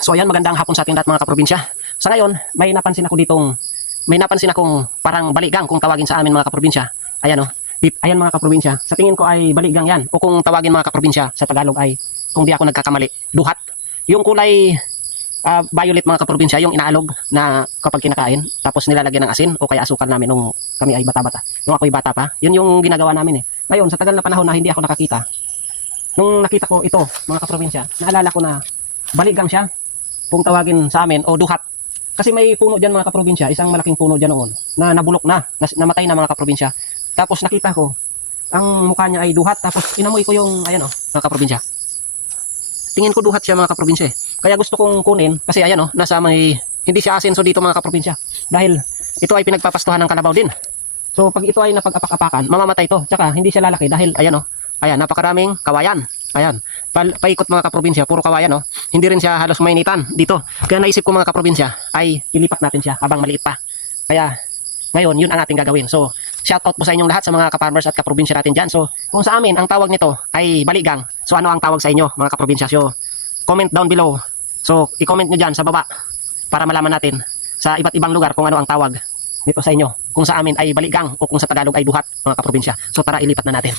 So ayan, magandang hapon sa ating lahat mga kaprobinsya. Sa ngayon, may napansin akong parang baligang kung tawagin sa amin mga kaprobinsya. Ayan ayan mga kaprobinsya. Sa tingin ko ay baligang yan. O kung tawagin mga kaprobinsya sa Tagalog ay, kung di ako nagkakamali, duhat. Yung kulay violet mga kaprobinsya, yung inaalog na kapag kinakain, tapos nilalagyan ng asin o kaya asukal namin nung kami ay bata-bata. Nung ako'y bata pa, yun yung ginagawa namin eh. Ngayon, sa tagal na panahon na hindi ako nakakita, nung nakita ko ito mga kaprobinsya, naalala ko na baligang siya kung tawagin sa amin o duhat. Kasi may puno dyan mga kaprobinsya, isang malaking puno dyan noon na nabulok na, namatay na mga kaprobinsya. Tapos nakita ko, ang mukha niya ay duhat, tapos inamoy ko yung, ayan mga kaprobinsya. Tingin ko duhat siya mga kaprobinsya eh. Kaya gusto kong kunin, kasi ayan nasa may, hindi siya asenso dito mga kaprobinsya. Dahil ito ay pinagpapastuhan ng kalabaw din. So pag ito ay napag-apak-apakan, mamamatay ito. Tsaka hindi siya lalaki dahil ayan ayan, napakaraming kawayan. Ayan, paikot mga kaprobinsya, puro kawayan Hindi rin siya halos mainitan dito. Kaya naisip ko mga kaprobinsya, ay ilipat natin siya habang maliit pa. Kaya ngayon, yun ang ating gagawin. So, shout out po sa inyong lahat sa mga kaparmers at kaprobinsya natin dyan. So, kung sa amin, ang tawag nito ay baligang. So, ano ang tawag sa inyo mga kaprobinsya? So, comment down below. So, i-comment nyo dyan sa baba para malaman natin sa iba't ibang lugar kung ano ang tawag dito sa inyo. Kung sa amin ay baligang o kung sa Tagalog ay duhat mga kaprobinsya. So, tara ilipat na natin.